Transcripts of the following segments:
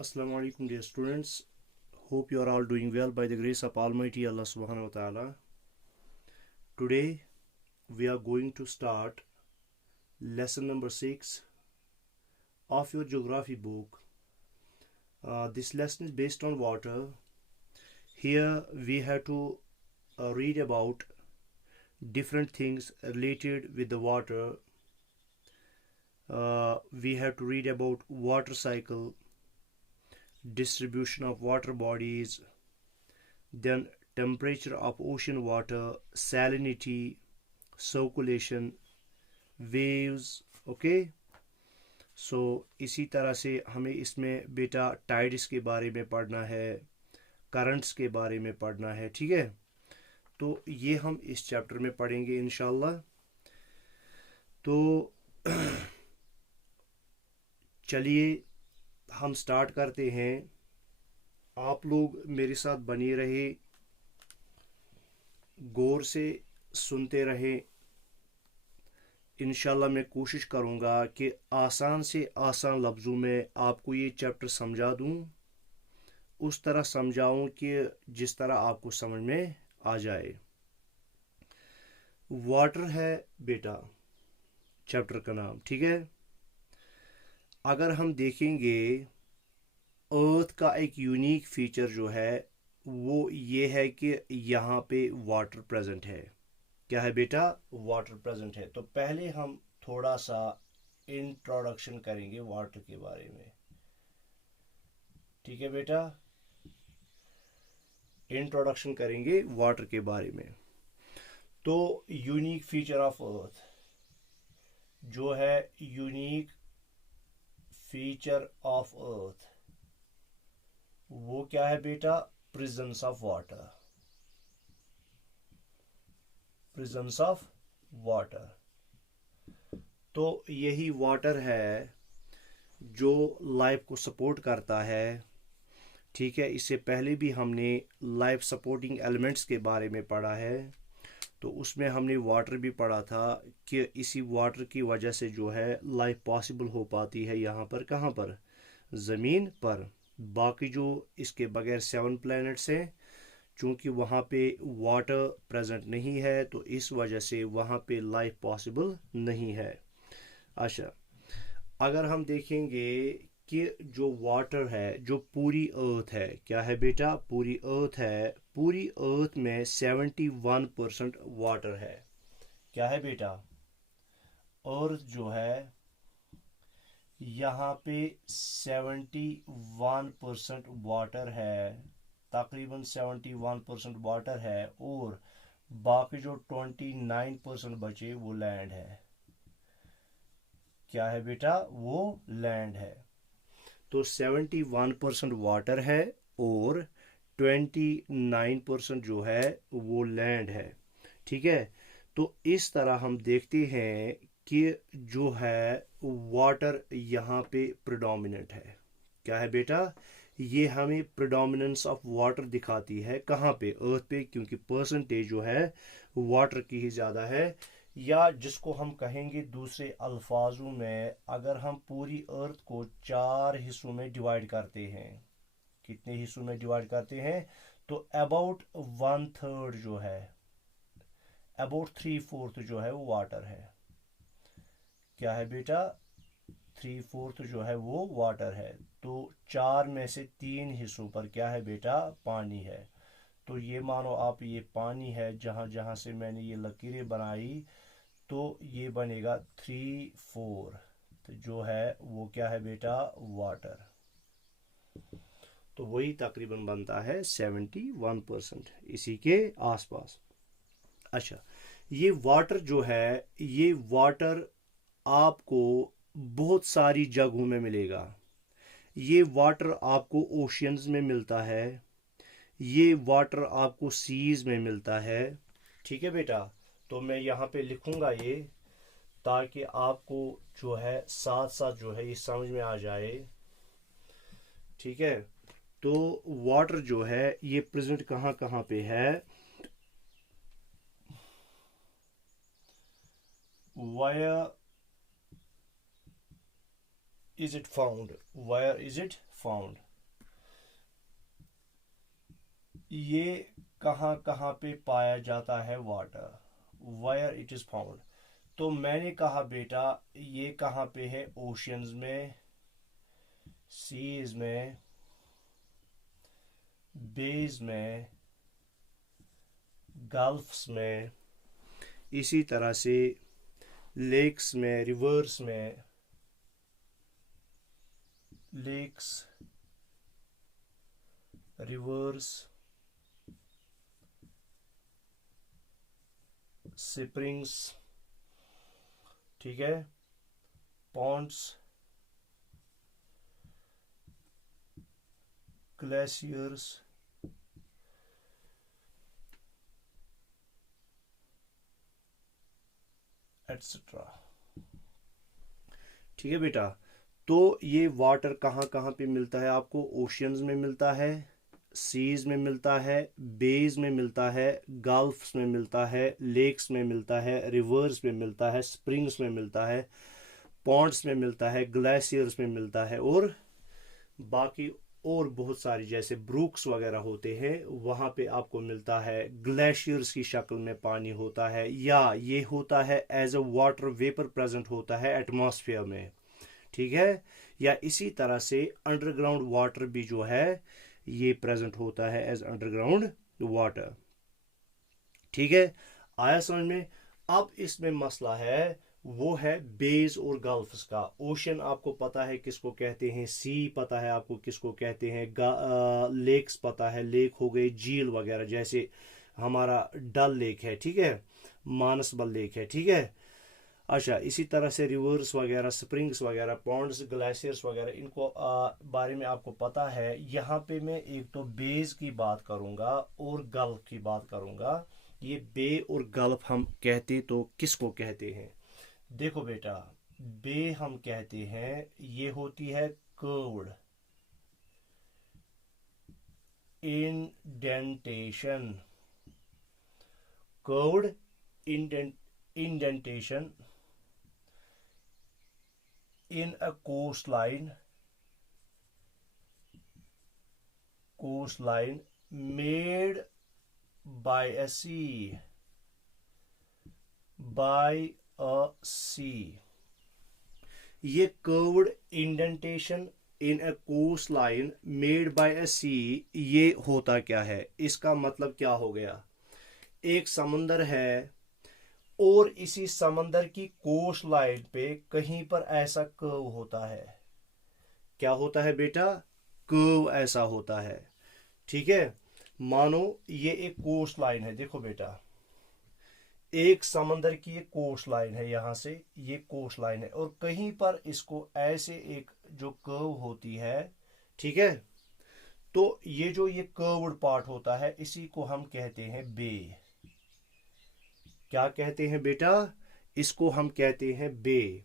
Assalamu alaikum dear students. Hope you are all doing well by the grace of Almighty Allah subhanahu wa ta'ala. Today we are going to start lesson number 6 of your geography book. This lesson is based on water. Here we have to read about different things related with the water. We have to read about water cycle, distribution of water bodies, then temperature of ocean water, salinity, circulation, waves. Okay so इसी तरह से हमें इसमें बेटा tides के बारे में पढ़ना है, करंट्स के बारे में पढ़ना है, ठीक है। तो ये हम इस चैप्टर में पढ़ेंगे इंशाल्लाह। तो चलिए हम स्टार्ट करते हैं। आप लोग मेरे साथ बने रहे, गौर से सुनते रहे। इंशाल्लाह मैं कोशिश करूँगा कि आसान से आसान लफ्ज़ों में आपको ये चैप्टर समझा दूँ, उस तरह समझाऊँ कि जिस तरह आपको समझ में आ जाए। वाटर है बेटा चैप्टर का नाम, ठीक है। अगर हम देखेंगे अर्थ का एक यूनिक फीचर जो है वो ये है कि यहाँ पे वाटर प्रेजेंट है। क्या है बेटा? वाटर प्रेजेंट है। तो पहले हम थोड़ा सा इंट्रोडक्शन करेंगे वाटर के बारे में, ठीक है बेटा। इंट्रोडक्शन करेंगे वाटर के बारे में। तो यूनिक फीचर ऑफ अर्थ जो है, यूनिक फीचर ऑफ अर्थ वो क्या है बेटा? Presence of water, presence of water. तो यही वाटर है जो लाइफ को सपोर्ट करता है, ठीक है। इससे पहले भी हमने लाइफ सपोर्टिंग एलिमेंट्स के बारे में पढ़ा है। तो उसमें हमने वाटर भी पढ़ा था कि इसी वाटर की वजह से जो है लाइफ पॉसिबल हो पाती है यहाँ पर। कहाँ पर? ज़मीन पर। बाकी जो इसके बगैर 7 प्लैनेट्स हैं, चूँकि वहाँ पे वाटर प्रेजेंट नहीं है तो इस वजह से वहाँ पे लाइफ पॉसिबल नहीं है। अच्छा, अगर हम देखेंगे कि जो वाटर है, जो पूरी अर्थ है, क्या है बेटा? पूरी अर्थ है। पूरी अर्थ में 71% वाटर है। क्या है बेटा? अर्थ जो है यहाँ पे 71% वाटर है, तकरीबन 71% वाटर है, और बाकी जो 29% बचे वो लैंड है। क्या है बेटा? वो लैंड है। तो 71% वाटर है और 29% जो है वो लैंड है, ठीक है। तो इस तरह हम देखते हैं कि जो है वाटर यहाँ पे प्रेडोमिनेंट है। क्या है बेटा? ये हमें प्रेडोमिनेंस ऑफ वाटर दिखाती है। कहाँ पे? अर्थ पे, क्योंकि परसेंटेज जो है वाटर की ही ज़्यादा है। या जिसको हम कहेंगे दूसरे अल्फाजों में, अगर हम पूरी अर्थ को 4 हिस्सों में डिवाइड करते हैं, कितने हिस्सों में डिवाइड करते हैं? तो अबाउट 1/3 जो है, अबाउट 3/4 जो है वो वाटर है। क्या है बेटा? 3/4 जो है वो वाटर है। तो 4 में से 3 हिस्सों पर क्या है बेटा? पानी है। तो ये मानो आप ये पानी है, जहाँ जहाँ से मैंने ये लकीरें बनाई, तो ये बनेगा 3/4 जो है वो क्या है बेटा? वाटर। तो वही तकरीबन बनता है 71%, इसी के आसपास। अच्छा, ये वाटर जो है, ये वाटर आपको बहुत सारी जगहों में मिलेगा। ये वाटर आपको ओशियंस में मिलता है, ये वाटर आपको सीज में मिलता है, ठीक है बेटा। तो मैं यहाँ पे लिखूँगा ये, ताकि आपको जो है साथ साथ जो है ये समझ में आ जाए, ठीक है। तो वाटर जो है ये प्रेजेंट कहाँ कहाँ पे है? Where is it found? Where is it found? ये कहाँ कहाँ पे पाया जाता है water, wire it is found. तो मैंने कहा बेटा ये कहाँ पे है, ओशियंस में, सीज में, बेज में, गल्फ्स में, इसी तरह से लेक्स में, रिवर्स में, लेक्स, रिवर्स, स्प्रिंग्स, ठीक है, पॉन्ड्स, ग्लेशियर्स, एटसेट्रा। ठीक है बेटा, तो ये वाटर कहाँ कहाँ पे मिलता है आपको, ओशियंस में मिलता है, सीज में मिलता है, बेज में मिलता है, गल्फ्स में मिलता है, लेक्स में मिलता है, रिवर्स में मिलता है, स्प्रिंग्स में मिलता है, पॉन्ड्स में मिलता है, ग्लेशियर्स में मिलता है, और बाकी और बहुत सारी जैसे ब्रूक्स वगैरह होते हैं वहाँ पे आपको मिलता है, ग्लेशियर्स की शक्ल में पानी होता है, या ये होता है as a water vapour present होता है एटमॉस्फेयर में। ठीक है, या इसी तरह से अंडरग्राउंड वाटर भी जो है ये प्रेजेंट होता है एज अंडरग्राउंड वाटर। ठीक है, आया समझ में। अब इसमें मसला है वो है बेज और गल्फ्स का। ओशन आपको पता है किसको कहते हैं, सी पता है आपको किसको कहते हैं, लेक्स पता है, लेक हो गए झील वगैरह, जैसे हमारा डल लेक है, ठीक है, मानसबल लेक है, ठीक है। अच्छा, इसी तरह से रिवर्स वगैरह, स्प्रिंग्स वगैरह, पॉन्ड्स, ग्लेशियर्स वगैरह, इनको बारे में आपको पता है। यहाँ पे मैं एक तो बेज की बात करूँगा और गल्फ की बात करूँगा। ये बे और गल्फ हम कहते तो किसको कहते हैं, देखो बेटा, बे हम कहते हैं ये होती है curved indentation, curved indentation in a coastline made by a sea, ये curved indentation in a coast line made by a sea, ये होता क्या है, इसका मतलब क्या हो गया, एक समंदर है और इसी समंदर की कोस्ट लाइन पे कहीं पर ऐसा कर्व होता है। क्या होता है बेटा, कर्व ऐसा होता है। ठीक है, मानो ये एक कोस्ट लाइन है, देखो बेटा, एक समंदर की एक कोस्ट लाइन है, यहां से ये कोस्ट लाइन है, और कहीं पर इसको ऐसे एक जो कर्व होती है, ठीक है, तो ये जो ये कर्व्ड पार्ट होता है इसी को हम कहते हैं बे। क्या कहते हैं बेटा, इसको हम कहते हैं बे।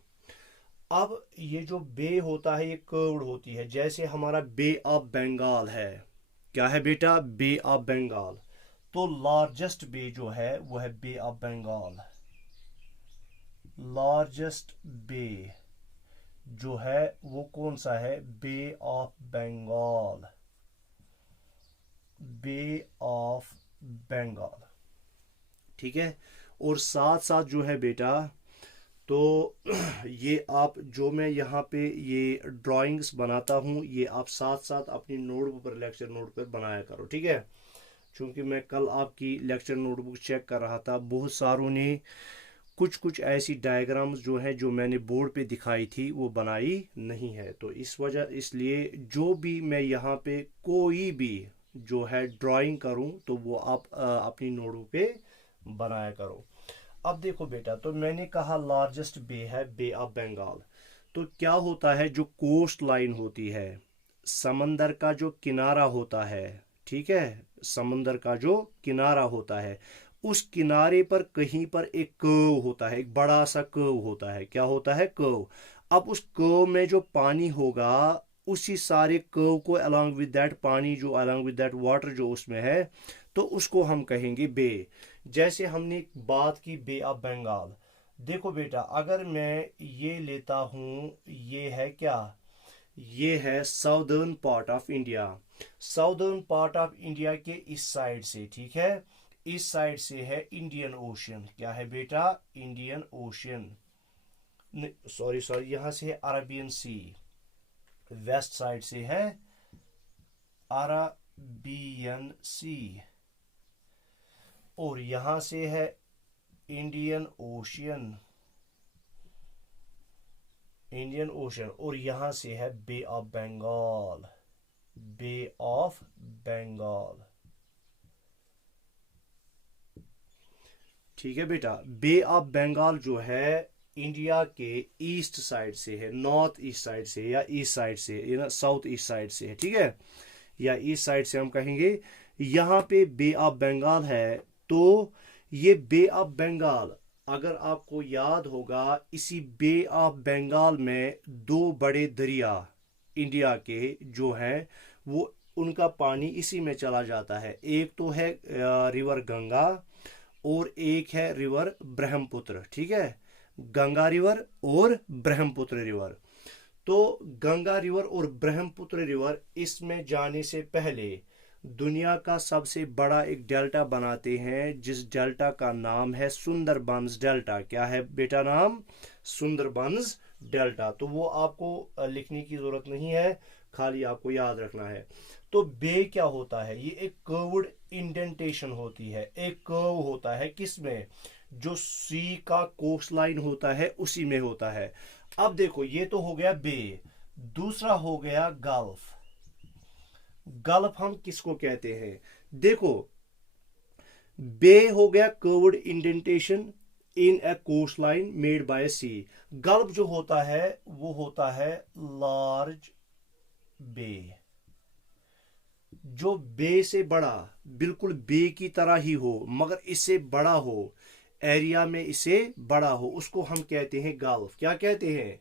अब ये जो बे होता है ये कर्व्ड होती है, जैसे हमारा बे ऑफ बंगाल है। क्या है बेटा, बे ऑफ बंगाल। तो लार्जेस्ट बे जो है वो है Bay of Bengal. Largest bay जो है वो कौन सा है, Bay of Bengal, Bay of Bengal. ठीक है, और साथ साथ जो है बेटा, तो ये आप जो मैं यहाँ पे ये ड्राइंग्स बनाता हूँ ये आप साथ साथ अपनी नोटबुक पर, लेक्चर नोट पर बनाया करो, ठीक है। चूँकि मैं कल आपकी लेक्चर नोटबुक चेक कर रहा था, बहुत सारों ने कुछ कुछ ऐसी डायग्राम्स जो है जो मैंने बोर्ड पे दिखाई थी वो बनाई नहीं है, तो इस वजह, इसलिए जो भी मैं यहाँ पे कोई भी जो है ड्राइंग करूँ तो वो आप अपनी नोटबुक पे बनाया करो। अब देखो बेटा, तो मैंने कहा लार्जेस्ट बे है बे ऑफ बंगाल। तो क्या होता है, जो कोस्ट लाइन होती है, समंदर का जो किनारा होता है, ठीक है, समंदर का जो किनारा होता है, उस किनारे पर कहीं पर एक कर्व होता है, एक बड़ा सा कर्व होता है। क्या होता है, कर्व। अब उस कर्व में जो पानी होगा, उसी सारे कर्व को अलोंग विद दैट पानी, जो अलोंग विद दैट वाटर जो उसमें है, तो उसको हम कहेंगे बे। जैसे हमने बात की बे ऑफ बंगाल, देखो बेटा, अगर मैं ये लेता हूं, ये है क्या, ये है southern part of India. Southern part of India के इस साइड से, ठीक है, इस साइड से है इंडियन ओशियन। क्या है बेटा? Indian ocean. सॉरी सॉरी, यहां से है अरबियन सी। वेस्ट साइड से है अरबियन सी, और यहां से है इंडियन ओशियन। इंडियन ओशन, और यहां से है Bay of Bengal. Bay of Bengal, ठीक है बेटा। बे ऑफ बंगाल जो है इंडिया के ईस्ट साइड से है, नॉर्थ ईस्ट साइड से, या ईस्ट साइड से, या साउथ ईस्ट साइड से है, ठीक है, या ईस्ट साइड से हम कहेंगे। यहां पे बे ऑफ बंगाल है। तो ये बे ऑफ बंगाल, अगर आपको याद होगा, इसी बे ऑफ बंगाल में दो बड़े दरिया इंडिया के जो हैं, वो उनका पानी इसी में चला जाता है। एक तो है रिवर गंगा, और एक है रिवर ब्रह्मपुत्र, ठीक है, गंगा रिवर और ब्रह्मपुत्र रिवर। तो गंगा रिवर और ब्रह्मपुत्र रिवर, इसमें जाने से पहले दुनिया का सबसे बड़ा एक डेल्टा बनाते हैं, जिस डेल्टा का नाम है सुंदरबंस डेल्टा। क्या है बेटा नाम? सुंदरबंस डेल्टा। तो वो आपको लिखने की जरूरत नहीं है, खाली आपको याद रखना है। तो बे क्या होता है? ये एक कर्व्ड इंडेंटेशन होती है, एक कर्व होता है, किसमें? जो सी का कोस्ट लाइन होता है उसी में होता है। अब देखो, ये तो हो गया बे, दूसरा हो गया गल्फ। गल्फ हम किसको कहते हैं? देखो, बे हो गया curved indentation in a coast line made by sea. Gulf जो होता है वो होता है लार्ज बे, जो बे से बड़ा, बिल्कुल बे की तरह ही हो मगर इससे बड़ा हो, एरिया में इससे बड़ा हो, उसको हम कहते हैं गल्फ। क्या कहते हैं?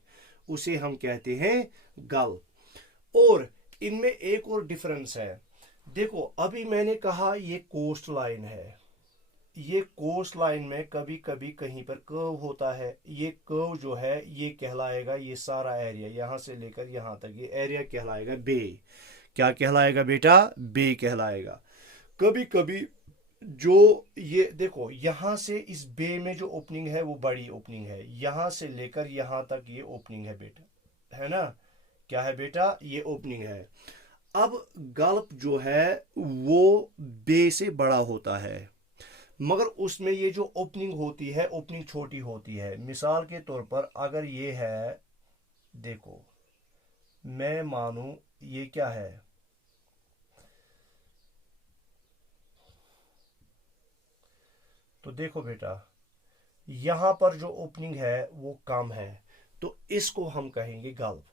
उसे हम कहते हैं गल्फ। और इनमें एक और डिफरेंस है। देखो, अभी मैंने कहा ये कोस्ट लाइन है, ये कोस्ट लाइन में कभी कभी कहीं पर कर्व होता है। ये कर्व जो है ये कहलाएगा, ये सारा एरिया यहां से लेकर यहां तक, ये एरिया कहलाएगा बे। क्या कहलाएगा बेटा? बे कहलाएगा। कभी कभी जो ये देखो, यहां से इस बे में जो ओपनिंग है वो बड़ी ओपनिंग है, यहां से लेकर यहां तक ये ओपनिंग है बेटा, है ना? क्या है बेटा? ये ओपनिंग है। अब गल्फ जो है वो बे से बड़ा होता है, मगर उसमें ये जो ओपनिंग होती है, ओपनिंग छोटी होती है। मिसाल के तौर पर अगर ये है, देखो, मैं मानूं ये क्या है, तो देखो बेटा, यहां पर जो ओपनिंग है वो कम है, तो इसको हम कहेंगे गल्फ।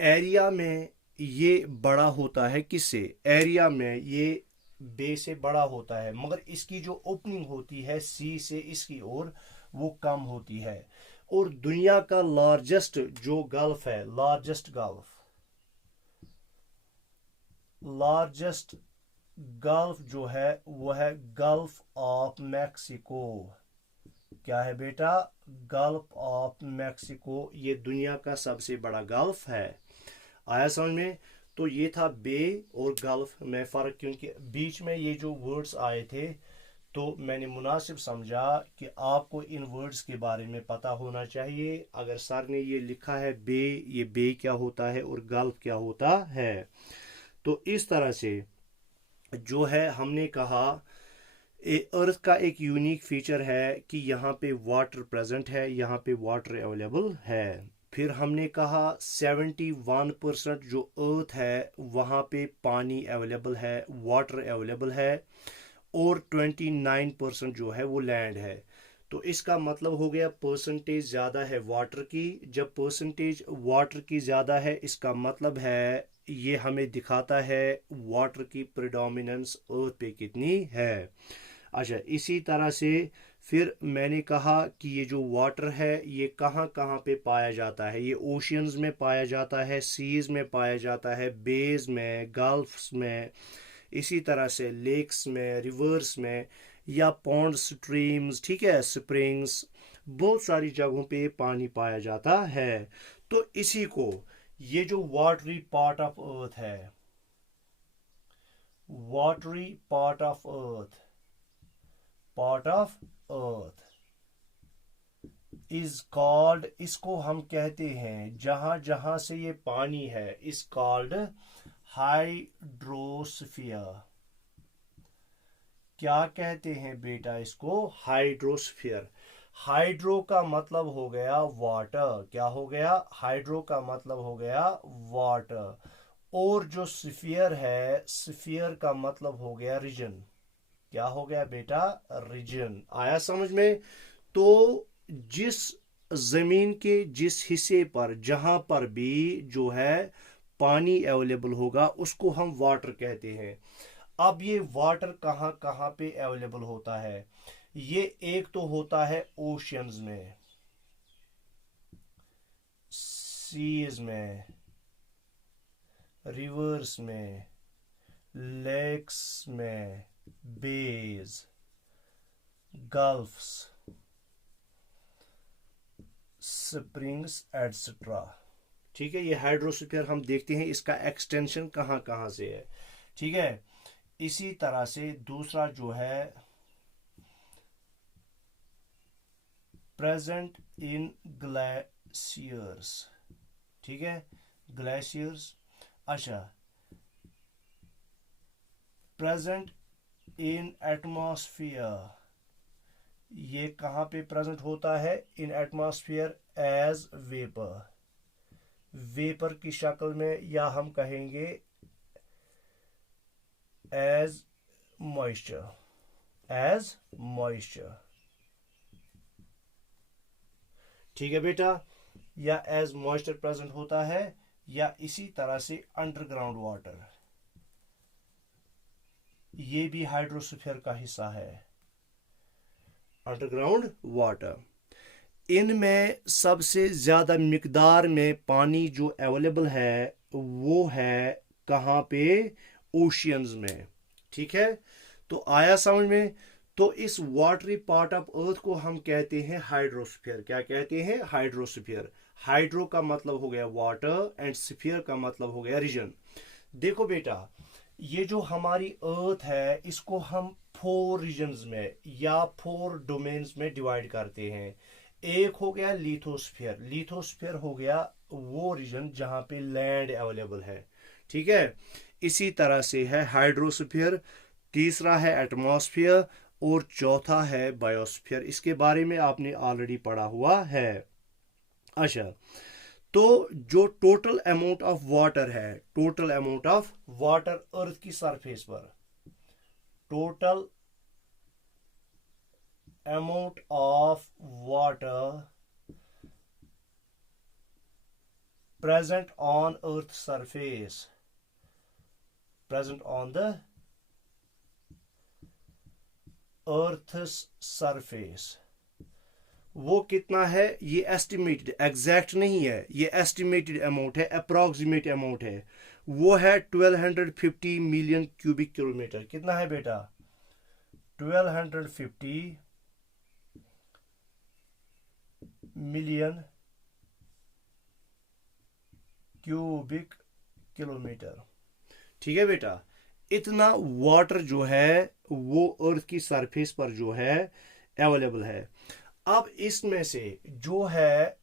एरिया में ये बड़ा होता है, किससे? एरिया में ये बे से बड़ा होता है, मगर इसकी जो ओपनिंग होती है सी से इसकी ओर, वो कम होती है। और दुनिया का लार्जेस्ट जो गल्फ है, लार्जेस्ट गल्फ, लार्जेस्ट गल्फ जो है वो है गल्फ ऑफ मैक्सिको। क्या है बेटा? Gulf of Mexico. ये दुनिया का सबसे बड़ा गल्फ है। आया समझ में? तो ये था बे और गल्फ में फ़र्क, क्योंकि बीच में ये जो वर्ड्स आए थे, तो मैंने मुनासिब समझा कि आपको इन वर्ड्स के बारे में पता होना चाहिए। अगर सर ने ये लिखा है बे, ये बे क्या होता है और गल्फ क्या होता है। तो इस तरह से जो है हमने कहा, अर्थ का एक यूनिक फीचर है कि यहाँ पे वाटर प्रेजेंट है, यहाँ पे वाटर अवेलेबल है। फिर हमने कहा 71% जो अर्थ है वहाँ पे पानी अवेलेबल है, वाटर अवेलेबल है, और 29% जो है वो लैंड है। तो इसका मतलब हो गया परसेंटेज ज़्यादा है वाटर की। जब परसेंटेज वाटर की ज़्यादा है, इसका मतलब है ये हमें दिखाता है वाटर की प्रेडोमिनेंस अर्थ पे कितनी है। अच्छा, इसी तरह से फिर मैंने कहा कि ये जो वाटर है ये कहाँ कहाँ पे पाया जाता है। ये ओशियंस में पाया जाता है, सीज में पाया जाता है, बेज में, गल्फ्स में, इसी तरह से लेक्स में, रिवर्स में, या पॉन्ड, स्ट्रीम्स, ठीक है, स्प्रिंग्स, बहुत सारी जगहों पे पानी पाया जाता है। तो इसी को ये जो वाटरी पार्ट ऑफ अर्थ है, watery part of earth, part of earth is called, इसको हम कहते हैं, जहां जहां से ये पानी है, इज कॉल्ड हाइड्रोस्फीयर। क्या कहते हैं बेटा इसको? हाइड्रोस्फीयर। हाइड्रो का मतलब हो गया वाटर, क्या हो गया? हाइड्रो का मतलब हो गया वाटर। और जो स्फीयर है, स्फीयर का मतलब हो गया रीजन। क्या हो गया बेटा? रीजन। आया समझ में? तो जिस जमीन के जिस हिस्से पर, जहां पर भी जो है पानी अवेलेबल होगा, उसको हम वाटर कहते हैं। अब ये वाटर कहाँ कहाँ पे अवेलेबल होता है? ये एक तो होता है ओशियंस में, सीज में, रिवर्स में, लेक्स में, बेज, गल्फ्स, स्प्रिंग्स एटसेट्रा। ठीक है, ये हाइड्रोस्फीयर हम देखते हैं, इसका एक्सटेंशन कहाँ कहाँ से है। ठीक है, इसी तरह से दूसरा जो है प्रेजेंट इन ग्लेशियर्स। ठीक है, ग्लेशियर्स। अच्छा, प्रेजेंट इन एटमॉस्फेयर, ये कहाँ पे प्रेजेंट होता है? In atmosphere as vapour, vapour की शक्ल में, या हम कहेंगे एज मॉइस्चर, एज मॉइस्चर। ठीक है बेटा, या एज मॉइस्चर प्रेजेंट होता है, या इसी तरह से अंडरग्राउंड वाटर, ये भी हाइड्रोस्फीयर का हिस्सा है, अंडरग्राउंड वाटर। इनमें सबसे ज्यादा मिकदार में पानी जो अवेलेबल है वो है कहाँ पे? ओशियंस में। ठीक है, तो आया समझ में? तो इस वाटरी पार्ट ऑफ अर्थ को हम कहते हैं हाइड्रोस्फीयर। क्या कहते हैं? हाइड्रोस्फीयर। हाइड्रो का मतलब हो गया वाटर एंड स्फीयर का मतलब हो गया रीजन। देखो बेटा, ये जो हमारी अर्थ है, इसको हम 4 रीजन्स में या 4 डोमेन्स में डिवाइड करते हैं। एक हो गया लिथोस्फीयर। लिथोस्फीयर हो गया वो रीजन जहां पे लैंड अवेलेबल है। ठीक है, इसी तरह से है हाइड्रोस्फीयर, तीसरा है एटमॉस्फेयर, और चौथा है बायोस्फीयर। इसके बारे में आपने ऑलरेडी पढ़ा हुआ है। अच्छा, तो जो टोटल अमाउंट ऑफ वाटर है, टोटल अमाउंट ऑफ वाटर अर्थ की सरफेस पर, total amount of water present on earth surface, present on the earth's surface, वो कितना है? ये एस्टिमेटेड, एग्जैक्ट नहीं है, ये एस्टिमेटेड अमाउंट है, अप्रोक्सीमेट अमाउंट है। वो है 1250 मिलियन क्यूबिक किलोमीटर। कितना है बेटा? 1250 मिलियन क्यूबिक किलोमीटर। ठीक है बेटा, इतना वाटर जो है वो अर्थ की सरफेस पर जो है अवेलेबल है। अब इसमें से जो है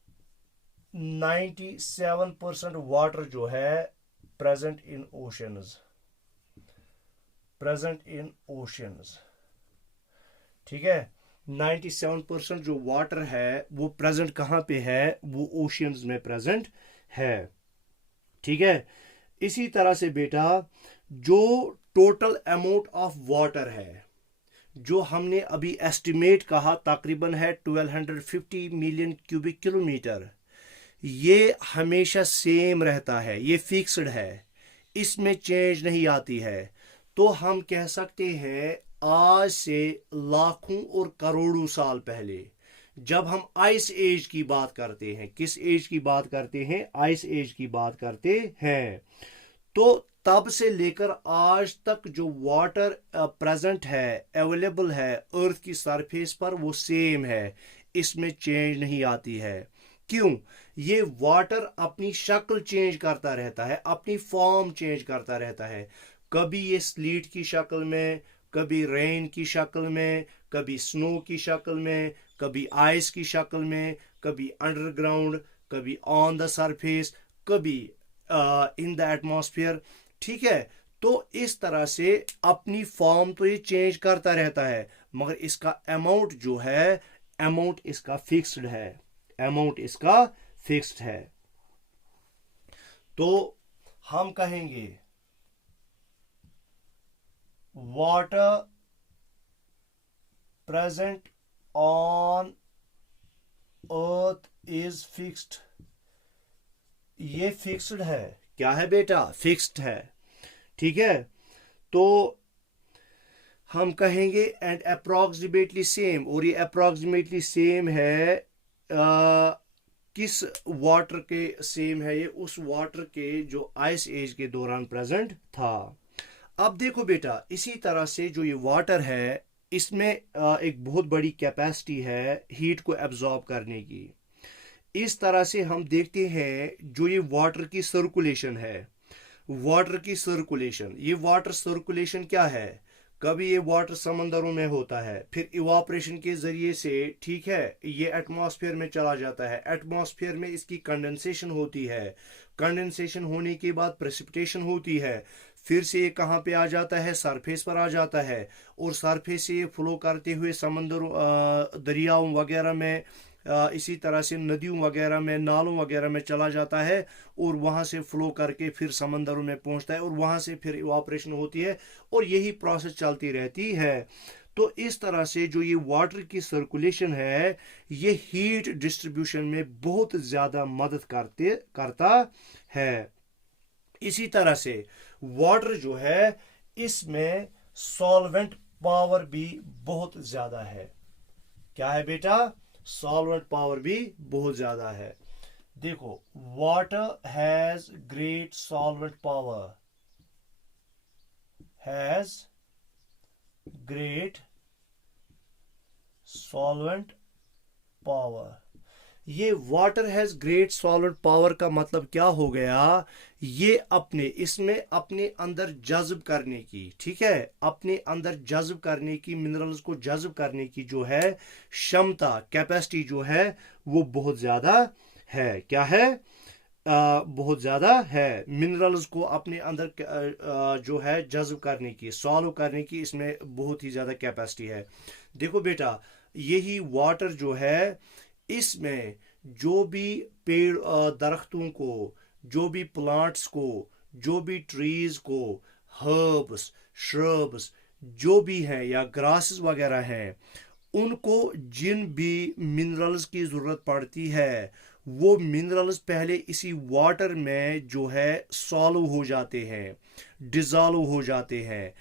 97% वाटर जो है present in oceans, present in oceans. ठीक है, 97% जो वाटर है वो प्रेजेंट कहां पे है? वो ओशियंस में प्रेजेंट है। ठीक है, इसी तरह से बेटा जो टोटल अमाउंट ऑफ वाटर है, जो हमने अभी एस्टिमेट कहा तकरीबन है 1250 मिलियन क्यूबिक किलोमीटर, ये हमेशा सेम रहता है, ये फिक्स्ड है, इसमें चेंज नहीं आती है। तो हम कह सकते हैं आज से लाखों और करोड़ों साल पहले जब हम आइस एज की बात करते हैं, किस एज की बात करते हैं? आइस एज की बात करते हैं। तो तब से लेकर आज तक जो वाटर प्रेजेंट है, अवेलेबल है अर्थ की सरफेस पर, वो सेम है, इसमें चेंज नहीं आती है। क्यों? ये वाटर अपनी शक्ल चेंज करता रहता है, अपनी फॉर्म चेंज करता रहता है। कभी ये स्लीट की शक्ल में, कभी रेन की शक्ल में, कभी स्नो की शक्ल में, कभी आइस की शक्ल में, कभी अंडरग्राउंड, कभी ऑन द सरफेस, कभी इन द एटमॉस्फेयर। ठीक है, तो इस तरह से अपनी फॉर्म तो ये चेंज करता रहता है, मगर इसका अमाउंट जो है, अमाउंट इसका फिक्स्ड है, अमाउंट इसका फिक्स्ड है। तो हम कहेंगे water present on earth is fixed. ये फिक्स्ड है। क्या है बेटा? फिक्स्ड है। ठीक है, तो हम कहेंगे एंड अप्रोक्सीमेटली सेम, और ये अप्रोक्सीमेटली सेम है किस वाटर के सेम है? ये उस वाटर के जो आइस एज के दौरान प्रेजेंट था। अब देखो बेटा, इसी तरह से जो ये वाटर है, इसमें एक बहुत बड़ी कैपेसिटी है हीट को एब्जॉर्ब करने की। इस तरह से हम देखते हैं जो ये वाटर की सर्कुलेशन है, वाटर की सर्कुलेशन, ये वाटर सर्कुलेशन क्या है? कभी ये वाटर समंदरों में होता है, फिर इवापोरेशन के जरिए से, ठीक है, ये एटमॉस्फेयर में चला जाता है, एटमॉस्फेयर में इसकी कंडेंसेशन होती है, कंडेंसेशन होने के बाद प्रेसिपिटेशन होती है, फिर से ये कहाँ पे आ जाता है? सरफेस पर आ जाता है, और सरफेस से ये फ्लो करते हुए समंदरों, दरियाओं वगैरह में, इसी तरह से नदियों वगैरह में, नालों वगैरह में चला जाता है, और वहाँ से फ्लो करके फिर समंदरों में पहुँचता है, और वहाँ से फिर इवापोरेशन होती है, और यही प्रोसेस चलती रहती है। तो इस तरह से जो ये वाटर की सर्कुलेशन है, ये हीट डिस्ट्रीब्यूशन में बहुत ज़्यादा मदद करता है। इसी तरह से वाटर जो है, इसमें सॉल्वेंट पावर भी बहुत ज़्यादा है। क्या है बेटा? सॉल्वेंट पावर भी बहुत ज़्यादा है। देखो, water has great solvent power, has great solvent power. ये water has great solvent power का मतलब क्या हो गया? ये इसमें अपने अंदर जज्ब करने की, ठीक है, अपने अंदर जज्ब करने की, मिनरल्स को जज्ब करने की जो है क्षमता, कैपेसिटी जो है, वो बहुत ज्यादा है। क्या है? बहुत ज़्यादा है। मिनरल्स को अपने अंदर जो है जज्ब करने की, सॉल्व करने की, इसमें बहुत ही ज़्यादा कैपेसिटी है। देखो बेटा, यही वाटर जो है, इसमें जो भी पेड़, दरख्तों को, जो भी प्लांट्स को, जो भी ट्रीज को, हर्ब्स, श्रब्स जो भी हैं, या ग्रासेस वगैरह हैं, उनको जिन भी मिनरल्स की ज़रूरत पड़ती है, वो मिनरल्स पहले इसी वाटर में जो है सॉल्व हो जाते हैं, डिज़ॉल्व हो जाते हैं।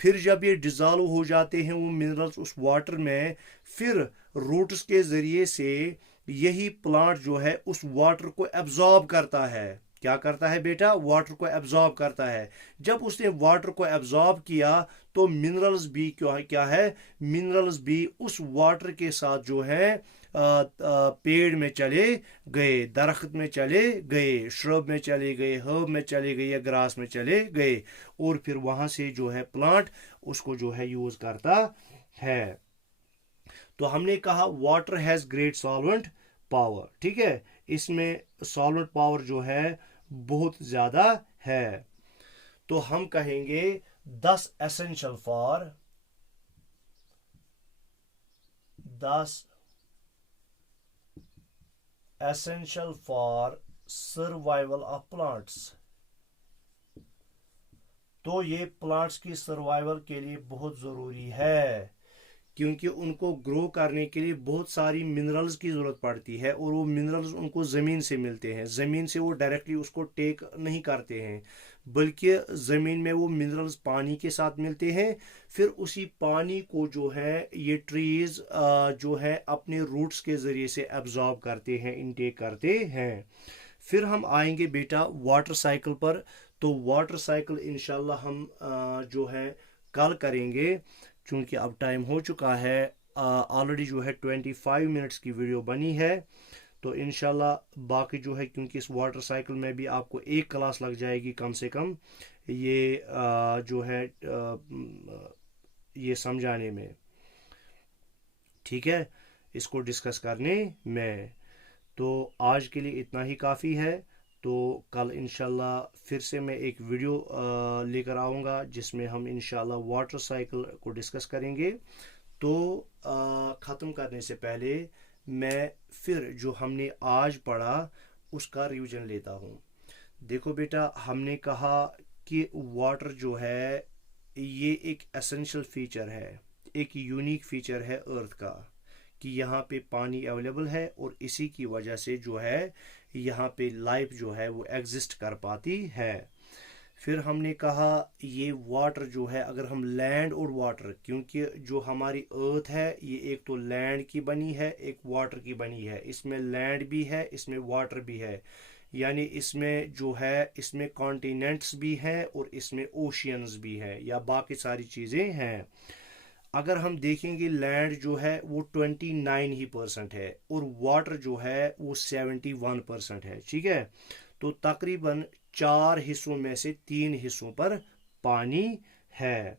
फिर जब ये डिज़ॉल्व हो जाते हैं वो मिनरल्स उस वाटर में, फिर रूट्स के ज़रिए से यही प्लांट जो है उस वाटर को एब्जॉर्ब करता है। क्या करता है बेटा? वाटर को एब्जॉर्ब करता है। जब उसने वाटर को एब्जॉर्ब किया, तो मिनरल्स भी क्या है? मिनरल्स भी उस वाटर के साथ जो है पेड़ में चले गए, दरख्त में चले गए, श्रब में चले गए, हर्ब में चले गए, या ग्रास में चले गए, और फिर वहां से जो है प्लांट उसको जो है यूज करता है। तो हमने कहा water has great solvent power, ठीक है, इसमें सॉल्वेंट पावर जो है बहुत ज्यादा है। तो हम कहेंगे 10 essential for 10 essential for survival of plants। तो ये प्लांट्स की सर्वाइवल के लिए बहुत ज़रूरी है, क्योंकि उनको ग्रो करने के लिए बहुत सारी मिनरल्स की ज़रूरत पड़ती है, और वो मिनरल्स उनको ज़मीन से मिलते हैं। ज़मीन से वो डायरेक्टली उसको टेक नहीं करते हैं, बल्कि ज़मीन में वो मिनरल्स पानी के साथ मिलते हैं। फिर उसी पानी को जो है ये ट्रीज़ जो है अपने रूट्स के ज़रिए से एब्जॉर्ब करते हैं, इनटेक करते हैं। फिर हम आएंगे बेटा वाटर साइकिल पर। तो वाटर साइकिल इंशाल्लाह हम जो है कल करेंगे, क्योंकि अब टाइम हो चुका है, ऑलरेडी जो है 25 मिनट्स की वीडियो बनी है। तो इंशाल्लाह बाकी जो है, क्योंकि इस वाटर साइकिल में भी आपको एक क्लास लग जाएगी कम से कम, ये जो है ये समझाने में, ठीक है, इसको डिस्कस करने में। तो आज के लिए इतना ही काफ़ी है। तो कल इंशाल्लाह फिर से मैं एक वीडियो लेकर आऊँगा जिसमें हम इंशाल्लाह वाटर साइकिल को डिस्कस करेंगे। तो ख़त्म करने से पहले मैं फिर जो हमने आज पढ़ा उसका रिवीजन लेता हूँ। देखो बेटा, हमने कहा कि वाटर जो है ये एक एसेंशियल फीचर है, एक यूनिक फीचर है अर्थ का, कि यहाँ पे पानी अवेलेबल है और इसी की वजह से जो है यहाँ पे लाइफ जो है वो एग्जिस्ट कर पाती है। फिर हमने कहा ये वाटर जो है, अगर हम लैंड और वाटर, क्योंकि जो हमारी अर्थ है ये एक तो लैंड की बनी है, एक वाटर की बनी है, इसमें लैंड भी है, इसमें वाटर भी है, यानी इसमें जो है इसमें कॉन्टिनेंट्स भी हैं और इसमें ओशियंस भी हैं, या बाकी सारी चीज़ें हैं। अगर हम देखेंगे लैंड जो है वो 29% है और वाटर जो है वो 71% है, ठीक है। तो तकरीबन 4 हिस्सों में से 3 हिस्सों पर पानी है।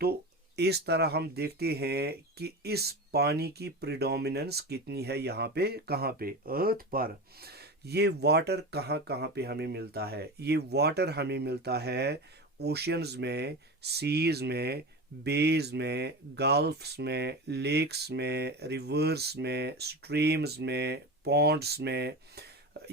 तो इस तरह हम देखते हैं कि इस पानी की प्रिडोमिनेंस कितनी है यहाँ पे, कहाँ पे, अर्थ पर। ये वाटर कहाँ कहाँ पे हमें मिलता है? ये वाटर हमें मिलता है ओशियंस में, सीज में, बेज में, गल्फ्स में, लेक्स में, रिवर्स में, स्ट्रीम्स में, पॉन्ड्स में,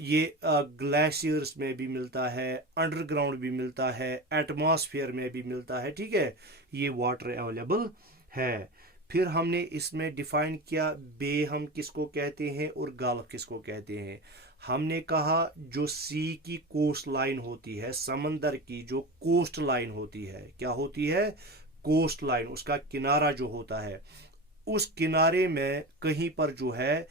ये ग्लेशियर्स में भी मिलता है, अंडरग्राउंड भी मिलता है, एटमॉस्फेयर में भी मिलता है, ठीक है। ये वाटर अवेलेबल है। फिर हमने इसमें डिफाइन किया बे हम किसको कहते हैं और गल्फ किसको कहते हैं। हमने कहा जो सी की कोस्ट लाइन होती है, समंदर की जो कोस्ट लाइन होती है, क्या होती है? कोस्ट लाइन, उसका किनारा जो होता है, उस किनारे में कहीं पर जो है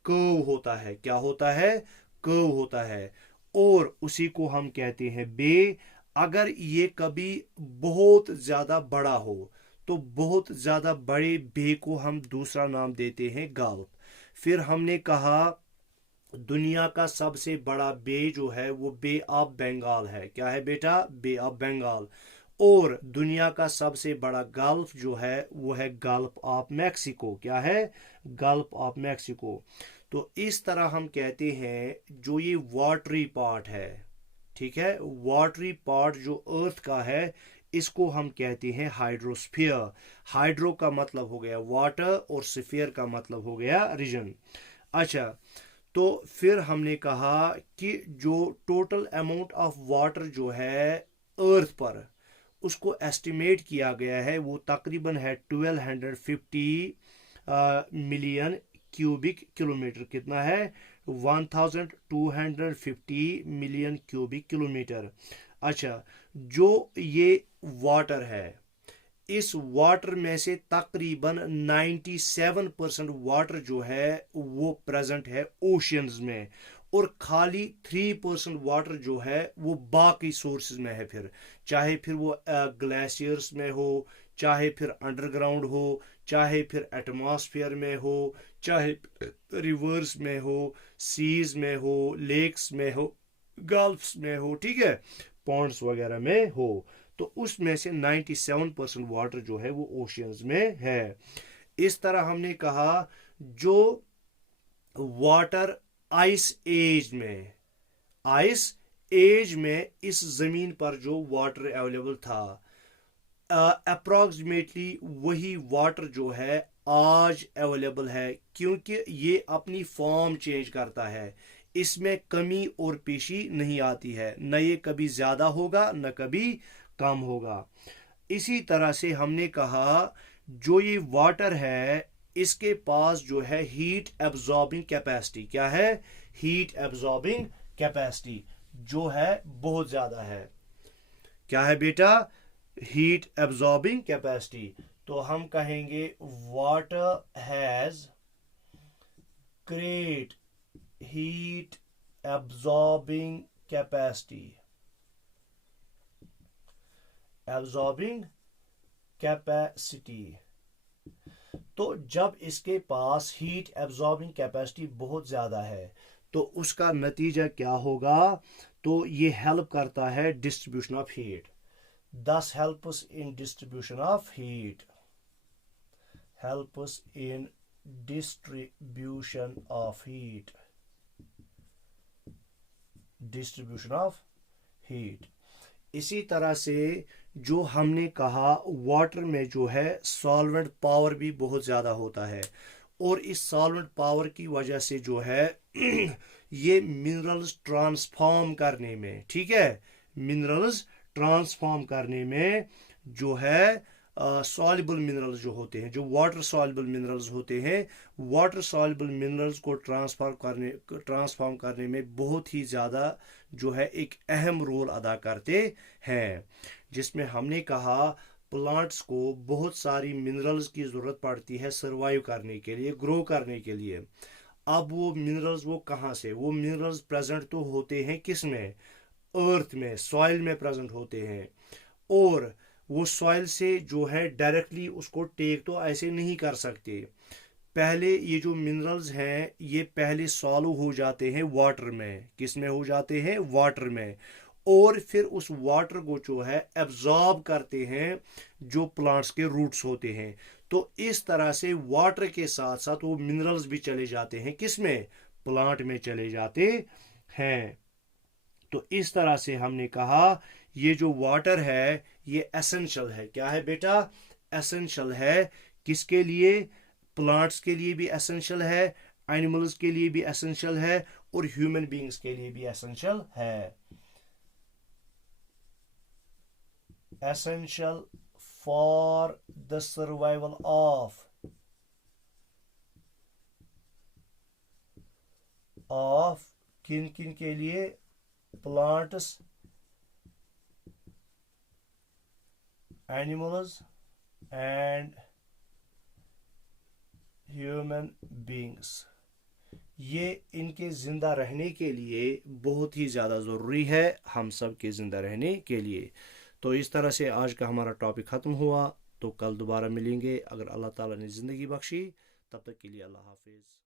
कर्व होता है। क्या होता है? कर्व होता है, और उसी को हम कहते हैं बे। अगर ये कभी बहुत ज्यादा बड़ा हो तो बहुत ज्यादा बड़े बे को हम दूसरा नाम देते हैं गल्फ। फिर हमने कहा दुनिया का सबसे बड़ा बे जो है वो बे ऑफ बंगाल है। क्या है बेटा? बे ऑफ बंगाल। और दुनिया का सबसे बड़ा गल्फ जो है वो है गल्फ ऑफ मैक्सिको। क्या है? Gulf of Mexico. तो इस तरह हम कहते हैं जो ये वाटरी पार्ट है, ठीक है, वाटरी पार्ट जो अर्थ का है, इसको हम कहते हैं हाइड्रोस्फीयर। हाइड्रो का मतलब हो गया वाटर और स्फीयर का मतलब हो गया रीजन। अच्छा, तो फिर हमने कहा कि जो टोटल अमाउंट ऑफ वाटर जो है अर्थ पर, उसको एस्टिमेट किया गया है, वो तकरीबन है 1250 मिलियन क्यूबिक किलोमीटर। कितना है? 1250 मिलियन क्यूबिक किलोमीटर। अच्छा, जो ये वाटर है, इस वाटर में से तकरीबन 97% वाटर जो है वो प्रेजेंट है ओशियंस में, और खाली 3% वाटर जो है वो बाकी सोर्सेज में है। फिर चाहे फिर वो ग्लेशियर्स में हो, चाहे फिर अंडरग्राउंड हो, चाहे फिर एटमॉस्फेयर में हो, चाहे रिवर्स में हो, सीज में हो, लेक्स में हो, गल्फ्स में हो, ठीक है, पॉन्ड्स वगैरह में हो। तो उसमें से 97% वाटर जो है वो ओशियंस में है। इस तरह हमने कहा जो वाटर आइस एज में इस जमीन पर जो वाटर अवेलेबल था, अप्रोक्सीमेटली वही वाटर जो है आज अवेलेबल है, क्योंकि ये अपनी फॉर्म चेंज करता है, इसमें कमी और पेशी नहीं आती है, न ये कभी ज्यादा होगा न कभी कम होगा। इसी तरह से हमने कहा जो ये वाटर है इसके पास जो है हीट एब्जॉर्बिंग कैपेसिटी। क्या है? हीट एब्जॉर्बिंग कैपेसिटी जो है बहुत ज्यादा है। क्या है बेटा? Heat absorbing capacity. तो हम कहेंगे water has great heat absorbing capacity. Absorbing capacity. तो जब इसके पास हीट एब्जॉर्बिंग कैपेसिटी बहुत ज़्यादा है तो उसका नतीजा क्या होगा, तो ये हेल्प करता है distribution of heat, thus helps in distribution of heat, helps in distribution of heat, distribution of heat। इसी तरह से जो हमने कहा वाटर में जो है सॉल्वेंट पावर भी बहुत ज़्यादा होता है, और इस सॉल्वेंट पावर की वजह से जो है ये मिनरल्स ट्रांसफॉर्म करने में, ठीक है, मिनरल्स ट्रांसफॉर्म करने में जो है सॉल्युबल मिनरल्स जो होते हैं, जो वाटर सॉल्युबल मिनरल्स होते हैं, वाटर सॉल्युबल मिनरल्स को ट्रांसफॉर्म करने में बहुत ही ज़्यादा जो है एक अहम रोल अदा करते हैं। जिसमें हमने कहा प्लांट्स को बहुत सारी मिनरल्स की ज़रूरत पड़ती है सर्वाइव करने के लिए, ग्रो करने के लिए। अब वो मिनरल्स वो कहाँ से, वो मिनरल्स प्रेजेंट तो होते हैं किस में, अर्थ में, सॉइल में प्रेजेंट होते हैं, और वो सॉइल से जो है डायरेक्टली उसको टेक तो ऐसे नहीं कर सकते। पहले ये जो मिनरल्स हैं ये पहले सॉल्व हो जाते हैं वाटर में, किस में हो जाते हैं, वाटर में, और फिर उस वाटर को जो है एब्जॉर्ब करते हैं जो प्लांट्स के रूट्स होते हैं। तो इस तरह से वाटर के साथ साथ वो मिनरल्स भी चले जाते हैं किस में, प्लांट में चले जाते हैं। तो इस तरह से हमने कहा ये जो वाटर है ये एसेंशियल है, क्या है बेटा, एसेंशियल है, किसके लिए, प्लांट्स के लिए भी एसेंशियल है, एनिमल्स के लिए भी एसेंशियल है, और ह्यूमन बीइंग्स के लिए भी एसेंशियल है। Essential for the survival of kin किन के लिए, plants, animals and human beings. ये इनके ज़िंदा रहने के लिए बहुत ही ज़्यादा ज़रूरी है, हम सब के ज़िंदा रहने के लिए। तो इस तरह से आज का हमारा टॉपिक ख़त्म हुआ, तो कल दोबारा मिलेंगे अगर अल्लाह ताला ने ज़िंदगी बख्शी। तब तक के लिए अल्लाह हाफिज़।